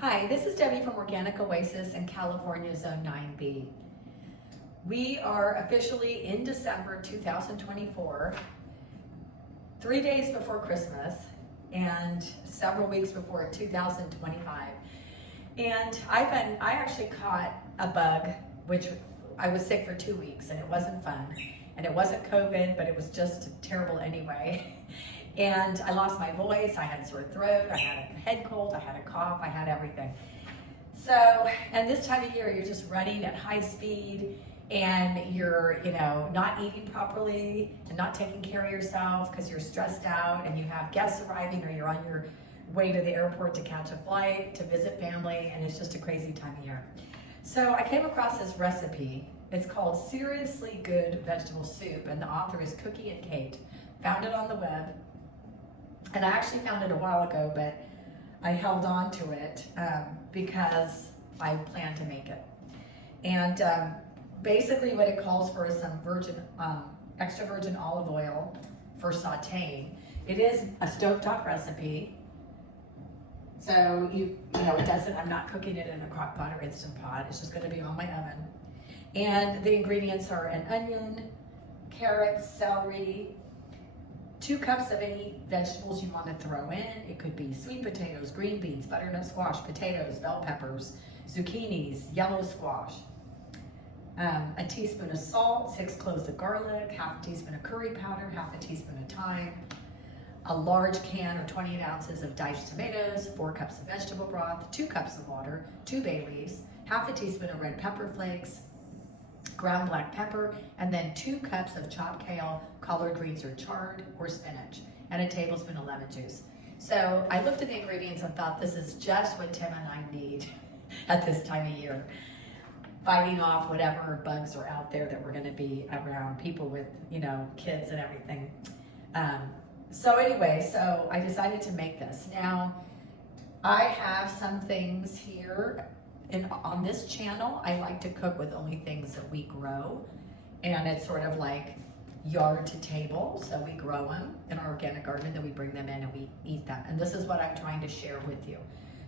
Hi, this is Debbie from Organic Oasis in California, Zone 9B. We are officially in December 2024, 3 days before Christmas and several weeks before 2025. And I actually caught a bug, which I was sick for 2 weeks and it wasn't fun. And it wasn't COVID, but it was just terrible anyway. And I lost my voice, I had a sore throat, I had a head cold, I had a cough, I had everything. So, and this time of year, you're just running at high speed and you're, not eating properly and not taking care of yourself because you're stressed out and you have guests arriving or you're on your way to the airport to catch a flight, to visit family, and it's just a crazy time of year. So I came across this recipe. It's called Seriously Good Vegetable Soup, and the author is Cookie and Kate. Found it on the web. And I actually found it a while ago, but I held on to it because I plan to make it. And basically what it calls for is some extra virgin olive oil for sauteing. It is a stovetop recipe. So, I'm not cooking it in a crock pot or Instant Pot. It's just gonna be on my oven. And the ingredients are an onion, carrots, celery, 2 cups of any vegetables you want to throw in. It could be sweet potatoes, green beans, butternut squash, potatoes, bell peppers, zucchinis, yellow squash. A teaspoon of salt, 6 cloves of garlic, half a teaspoon of curry powder, half a teaspoon of thyme, a large can or 28 ounces of diced tomatoes, 4 cups of vegetable broth, 2 cups of water, 2 bay leaves, half a teaspoon of red pepper flakes, ground black pepper, and then 2 cups of chopped kale, collard greens or chard, or spinach, and a tablespoon of lemon juice. So I looked at the ingredients and thought this is just what Tim and I need at this time of year, fighting off whatever bugs are out there that we're gonna be around, people with, kids and everything. So I decided to make this. Now, I have some things here. And on this channel, I like to cook with only things that we grow. And it's sort of like yard to table. So we grow them in our organic garden, then we bring them in and we eat them. And this is what I'm trying to share with you.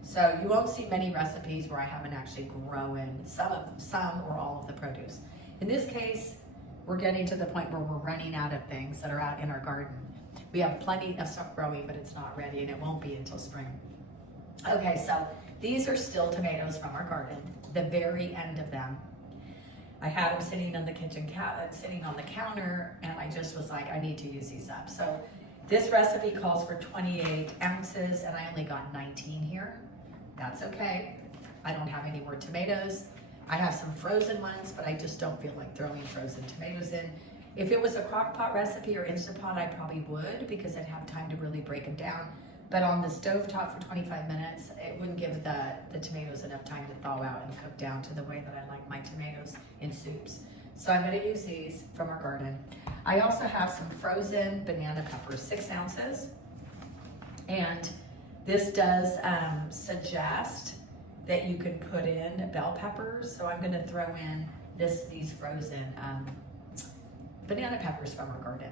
So you won't see many recipes where I haven't actually grown some or all of the produce. In this case, we're getting to the point where we're running out of things that are out in our garden. We have plenty of stuff growing, but it's not ready and it won't be until spring. Okay, so these are still tomatoes from our garden, the very end of them. I had them sitting on the sitting on the counter, and I just was like, I need to use these up. So this recipe calls for 28 ounces, and I only got 19 here. That's okay. I don't have any more tomatoes. I have some frozen ones, but I just don't feel like throwing frozen tomatoes in. If it was a crock pot recipe or Instant Pot, I probably would, because I'd have time to really break them down. But on the stovetop for 25 minutes, it wouldn't give the tomatoes enough time to thaw out and cook down to the way that I like my tomatoes in soups. So I'm gonna use these from our garden. I also have some frozen banana peppers, 6 ounces. And this does suggest that you could put in bell peppers. So I'm gonna throw in these frozen banana peppers from our garden.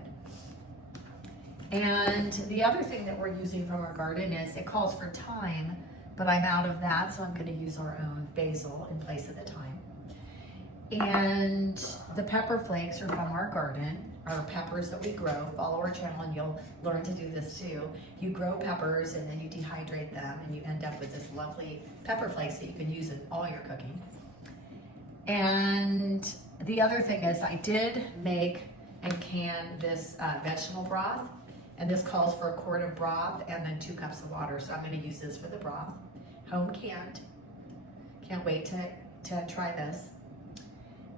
And the other thing that we're using from our garden is, it calls for thyme, but I'm out of that, so I'm gonna use our own basil in place of the thyme. And the pepper flakes are from our garden, our peppers that we grow. Follow our channel and you'll learn to do this too. You grow peppers and then you dehydrate them and you end up with this lovely pepper flakes that you can use in all your cooking. And the other thing is, I did make and can this vegetable broth. And this calls for 1 quart of broth and then 2 cups of water. So I'm gonna use this for the broth. Home canned. Can't wait to try this.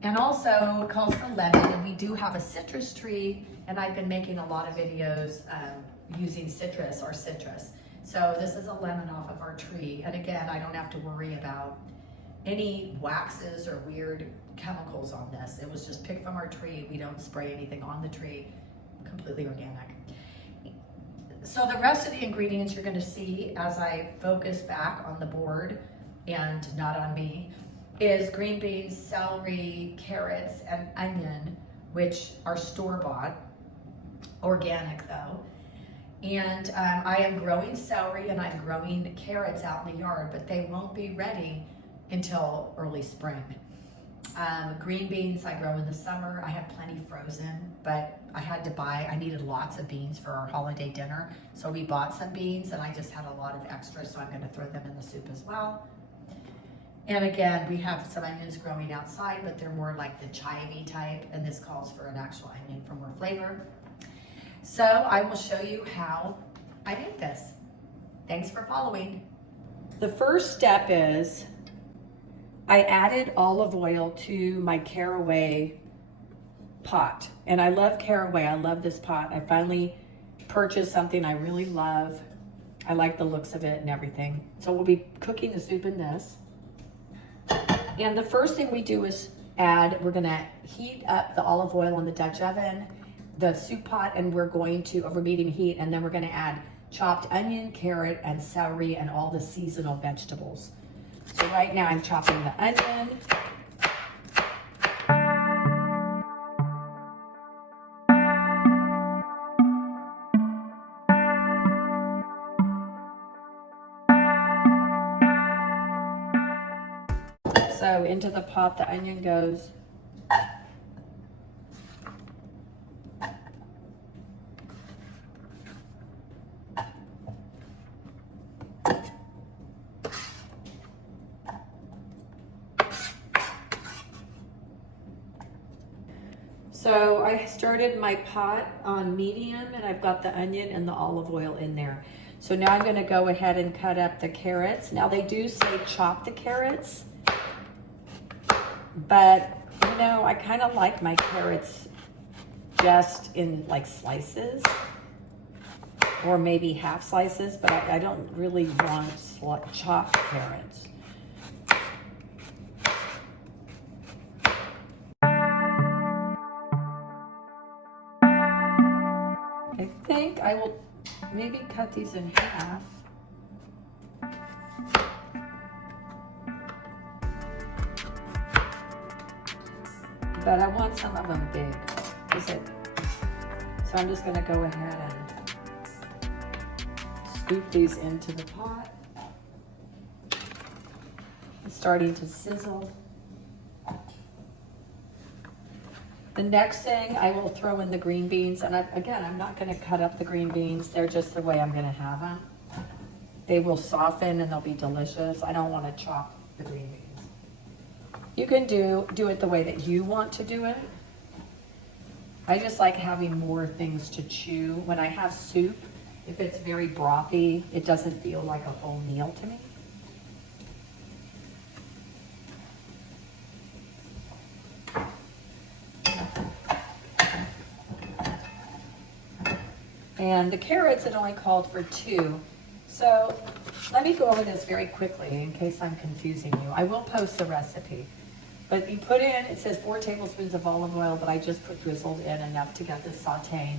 And also it calls for lemon, and we do have a citrus tree, and I've been making a lot of videos using citrus. So this is a lemon off of our tree. And again, I don't have to worry about any waxes or weird chemicals on this. It was just picked from our tree. We don't spray anything on the tree, completely organic. So the rest of the ingredients you're gonna see as I focus back on the board and not on me is green beans, celery, carrots, and onion, which are store-bought, organic though. And I am growing celery and I'm growing carrots out in the yard, but they won't be ready until early spring. Green beans I grow in the summer. I have plenty frozen, but I needed lots of beans for our holiday dinner. So we bought some beans and I just had a lot of extra, so I'm gonna throw them in the soup as well. And again, we have some onions growing outside, but they're more like the chive-y type, and this calls for an actual onion for more flavor. So I will show you how I make this. Thanks for following. The first step is I added olive oil to my caraway pot. And I love caraway, I love this pot. I finally purchased something I really love. I like the looks of it and everything. So we'll be cooking the soup in this. And the first thing we do is we're gonna heat up the olive oil in the Dutch oven, the soup pot, and we're going to, over medium heat, and then we're gonna add chopped onion, carrot, and celery, and all the seasonal vegetables. So right now I'm chopping the onion. So into the pot the onion goes. So I started my pot on medium and I've got the onion and the olive oil in there. So now I'm gonna go ahead and cut up the carrots. Now they do say chop the carrots, but you know, I kind of like my carrots just in like slices or maybe half slices, but I don't really want chopped carrots. I think I will maybe cut these in half. But I want some of them big. So I'm just gonna go ahead and scoop these into the pot. It's starting to sizzle. The next thing I will throw in the green beans, and again, I'm not gonna cut up the green beans. They're just the way I'm gonna have them. They will soften and they'll be delicious. I don't wanna chop the green beans. You can do it the way that you want to do it. I just like having more things to chew. When I have soup, if it's very brothy, it doesn't feel like a whole meal to me. And the carrots, it only called for 2. So let me go over this very quickly in case I'm confusing you. I will post the recipe. But you put in, it says 4 tablespoons of olive oil, but I just drizzled in enough to get this sauteing.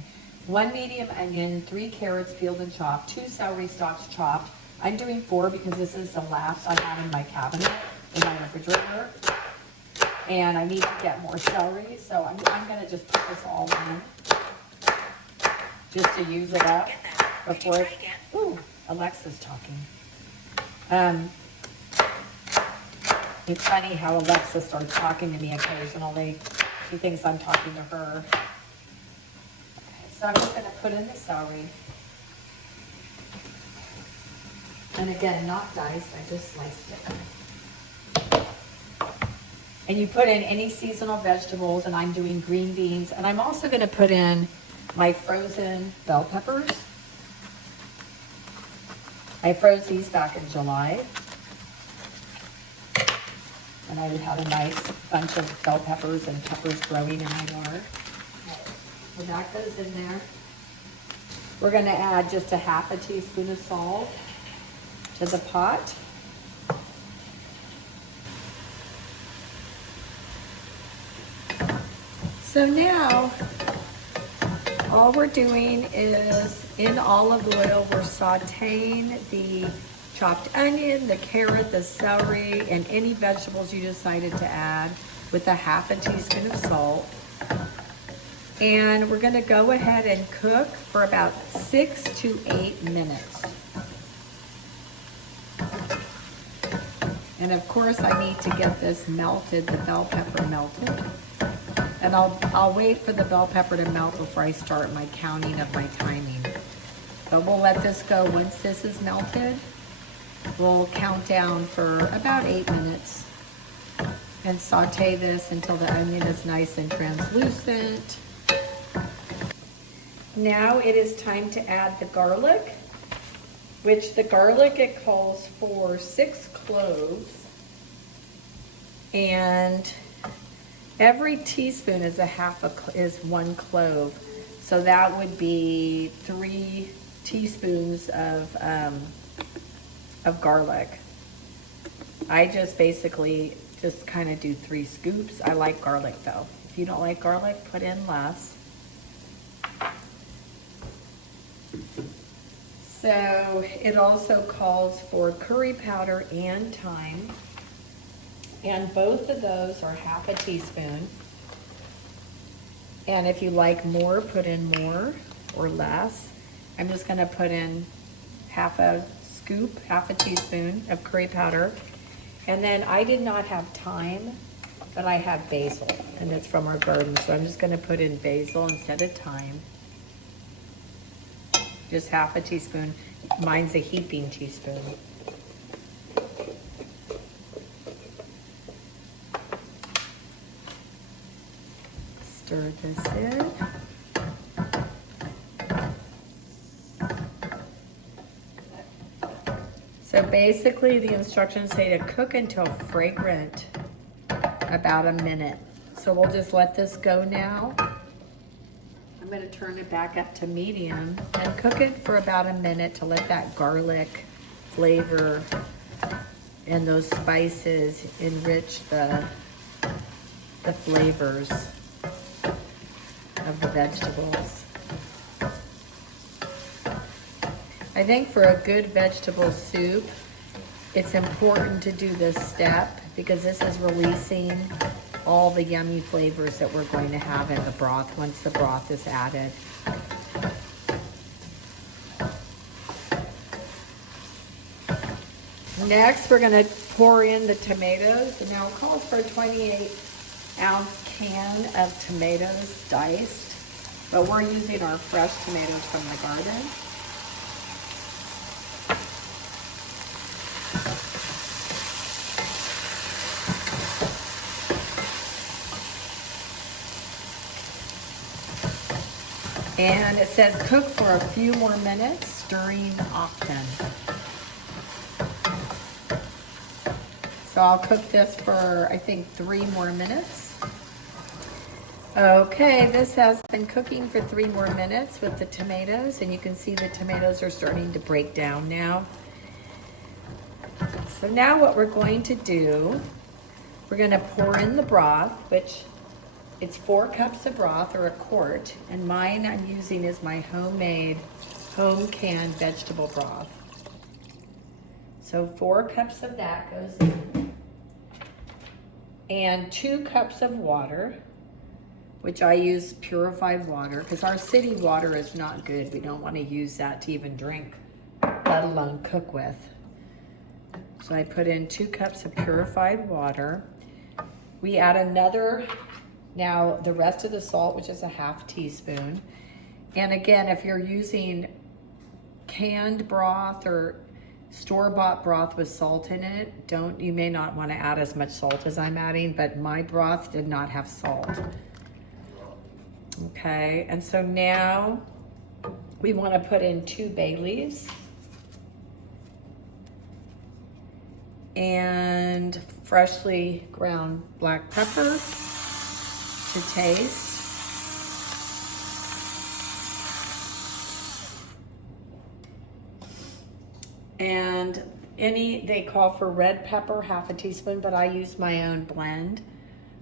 1 medium onion, 3 carrots peeled and chopped, 2 celery stalks chopped. I'm doing 4 because this is the last I have in my cabinet, in my refrigerator. And I need to get more celery, so I'm gonna just put this all in. Just to use it up before it, ooh, Alexa's talking. It's funny how Alexa starts talking to me occasionally. She thinks I'm talking to her. Okay, so I'm just gonna put in the celery. And again, not diced, I just sliced it. And you put in any seasonal vegetables, and I'm doing green beans. And I'm also gonna put in my frozen bell peppers. I froze these back in July. And I had a nice bunch of bell peppers and peppers growing in my yard. So that goes in there. We're gonna add just a half a teaspoon of salt to the pot. So now, all we're doing is, in olive oil, we're sauteing the chopped onion, the carrot, the celery, and any vegetables you decided to add with a half a teaspoon of salt. And we're gonna go ahead and cook for about 6 to 8 minutes. And of course I need to get this melted, the bell pepper melted. And I'll wait for the bell pepper to melt before I start my counting of my timing. But we'll let this go. Once this is melted, we'll count down for about 8 minutes and saute this until the onion is nice and translucent. Now it is time to add the garlic, which the garlic, it calls for 6 cloves. And every teaspoon is is 1 clove. So that would be 3 teaspoons of garlic. I just basically just kind of do 3 scoops. I like garlic though. If you don't like garlic, put in less. So it also calls for curry powder and thyme. And both of those are half a teaspoon. And if you like more, put in more or less. I'm just gonna put in half a teaspoon of curry powder. And then I did not have thyme, but I have basil, and it's from our garden. So I'm just gonna put in basil instead of thyme. Just half a teaspoon. Mine's a heaping teaspoon. Stir this in. So basically the instructions say to cook until fragrant, about a minute. So we'll just let this go now. I'm going to turn it back up to medium and cook it for about a minute to let that garlic flavor and those spices enrich the flavors of the vegetables. I think for a good vegetable soup, it's important to do this step because this is releasing all the yummy flavors that we're going to have in the broth once the broth is added. Next, we're going to pour in the tomatoes. And now it calls for a 28-ounce can of tomatoes diced, but we're using our fresh tomatoes from the garden. And it says cook for a few more minutes, stirring often. So I'll cook this for, I think, 3 more minutes. Okay, this has been cooking for 3 more minutes with the tomatoes, and you can see the tomatoes are starting to break down now. So now what we're going to do, we're going to pour in the broth, which it's 4 cups of broth or a quart, and mine I'm using is my homemade, home canned vegetable broth. So 4 cups of that goes in. And 2 cups of water, which I use purified water, because our city water is not good. We don't want to use that to even drink, let alone cook with. So I put in 2 cups of purified water. We add another, now the rest of the salt, which is a half teaspoon. And again, if you're using canned broth or store-bought broth with salt in it, you may not want to add as much salt as I'm adding, but my broth did not have salt. Okay, and so now we want to put in 2 bay leaves and freshly ground black pepper to taste. And they call for red pepper, half a teaspoon, but I use my own blend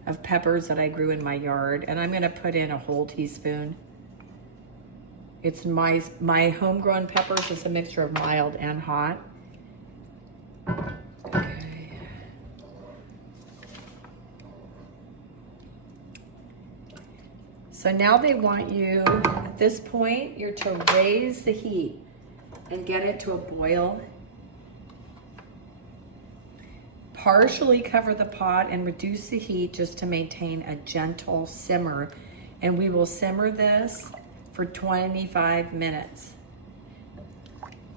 of peppers that I grew in my yard, and I'm gonna put in a whole teaspoon. It's my homegrown peppers. It's a mixture of mild and hot. Okay. So now they want you, at this point, you're to raise the heat and get it to a boil. Partially cover the pot and reduce the heat just to maintain a gentle simmer. And we will simmer this for 25 minutes.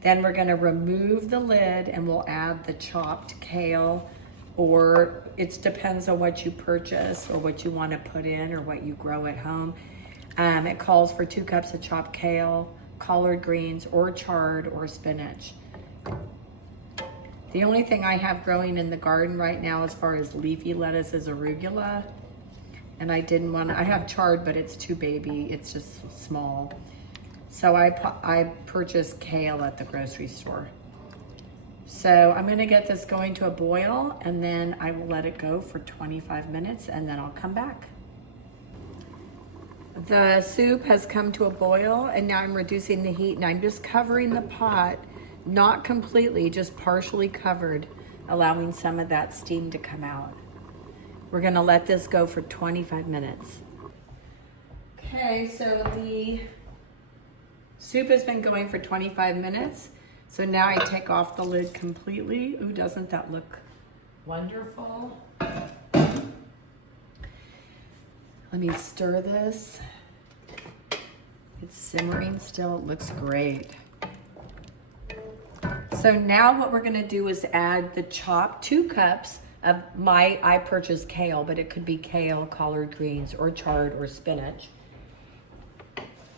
Then we're gonna remove the lid and we'll add the chopped kale, or it depends on what you purchase or what you wanna put in or what you grow at home. It calls for 2 cups of chopped kale, collard greens, or chard, or spinach. The only thing I have growing in the garden right now as far as leafy lettuce is arugula. And I didn't want to, I have chard, but it's too baby. It's just small. So I purchased kale at the grocery store. So I'm gonna get this going to a boil and then I will let it go for 25 minutes and then I'll come back. The soup has come to a boil and now I'm reducing the heat and I'm just covering the pot, not completely, just partially covered, allowing some of that steam to come out. We're gonna let this go for 25 minutes. Okay, so the soup has been going for 25 minutes. So now I take off the lid completely. Ooh, doesn't that look wonderful? Let me stir this. It's simmering still, it looks great. So now what we're gonna do is add the chopped 2 cups of I purchased kale, but it could be kale, collard greens, or chard, or spinach.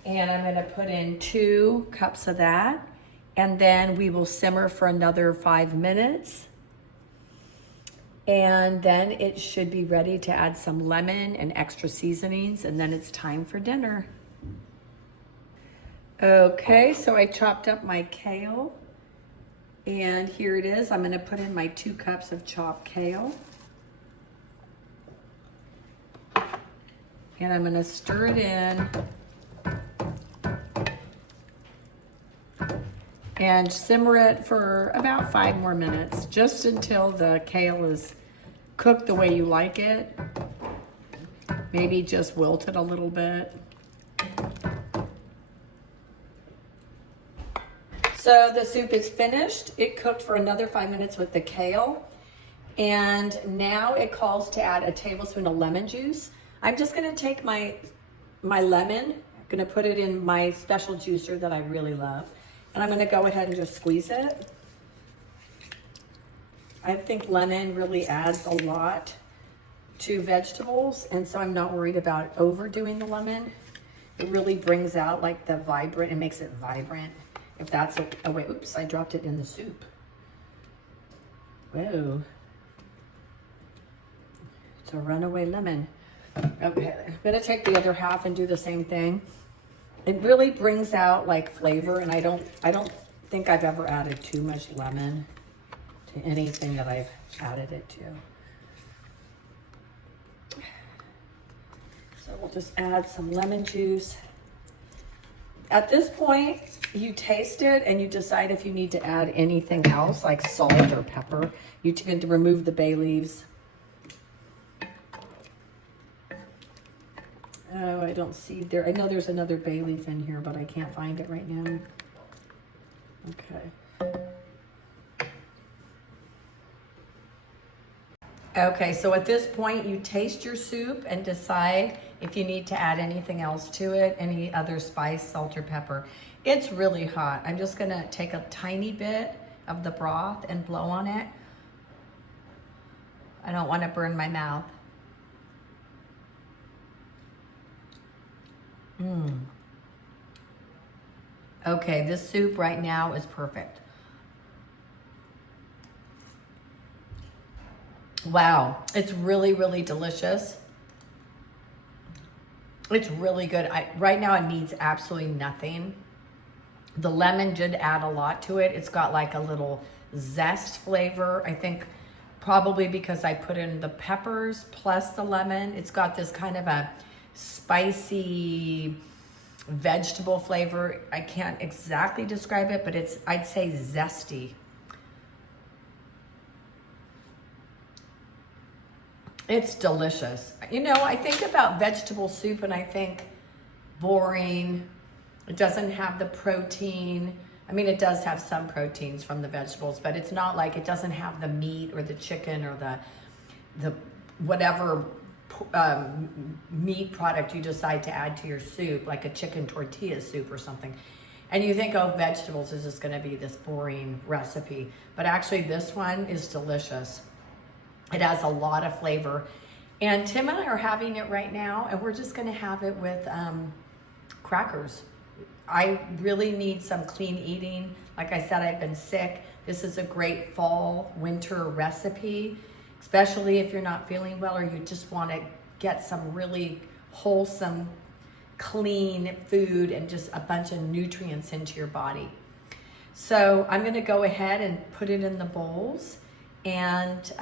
And I'm gonna put in 2 cups of that, and then we will simmer for another 5 minutes. And then it should be ready to add some lemon and extra seasonings, and then it's time for dinner. Okay, so I chopped up my kale, and here it is. I'm gonna put in my 2 cups of chopped kale. And I'm gonna stir it in. And simmer it for about 5 more minutes, just until the kale is cooked the way you like it. Maybe just wilt it a little bit. So the soup is finished. It cooked for another 5 minutes with the kale. And now it calls to add a tablespoon of lemon juice. I'm just gonna take my lemon, I'm gonna put it in my special juicer that I really love. And I'm gonna go ahead and just squeeze it. I think lemon really adds a lot to vegetables, and so I'm not worried about overdoing the lemon. It really brings out like the vibrant, it makes it vibrant. If that's oh wait, oops, I dropped it in the soup. Whoa. It's a runaway lemon. Okay, I'm gonna take the other half and do the same thing. It really brings out like flavor, and I don't think I've ever added too much lemon to anything that I've added it to. So we'll just add some lemon juice. At this point, you taste it and you decide if you need to add anything else like salt or pepper. You can remove the bay leaves. Oh, I don't see there. I know there's another bay leaf in here, but I can't find it right now. Okay. Okay, so at this point, you taste your soup and decide if you need to add anything else to it, any other spice, salt or pepper. It's really hot. I'm just gonna take a tiny bit of the broth and blow on it. I don't wanna burn my mouth. Okay, this soup right now is perfect. Wow, it's really, really delicious. It's really good. Right now it needs absolutely nothing. The lemon did add a lot to it. It's got like a little zest flavor. I think probably because I put in the peppers plus the lemon. It's got this kind of a spicy vegetable flavor. I can't exactly describe it, but it's, I'd say, zesty. It's delicious. You know, I think about vegetable soup and I think boring. It doesn't have the protein. I mean, it does have some proteins from the vegetables, but it's not like it doesn't have the meat or the chicken or the whatever meat product you decide to add to your soup, like a chicken tortilla soup or something. And you think, oh, vegetables is just going to be this boring recipe. But actually, this one is delicious. It has a lot of flavor. And Tim and I are having it right now, and we're just going to have it with crackers. I really need some clean eating. Like I said, I've been sick. This is a great fall, winter recipe, especially if you're not feeling well or you just want to get some really wholesome, clean food and just a bunch of nutrients into your body. So I'm going to go ahead and put it in the bowls, and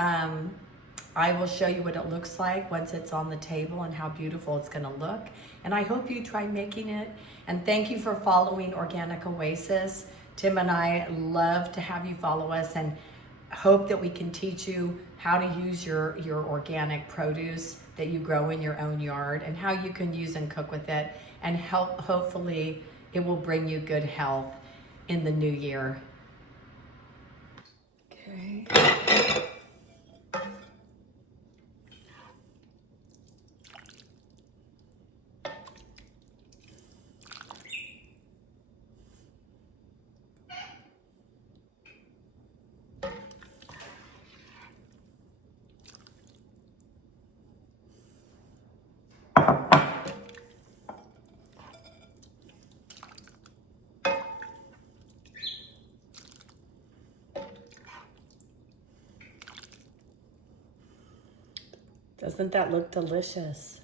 I will show you what it looks like once it's on the table and how beautiful it's going to look. And I hope you try making it. And thank you for following Organic Oasis. Tim and I love to have you follow us and hope that we can teach you how to use your organic produce that you grow in your own yard and how you can use and cook with it, and hopefully it will bring you good health in the new year. Okay. Doesn't that look delicious?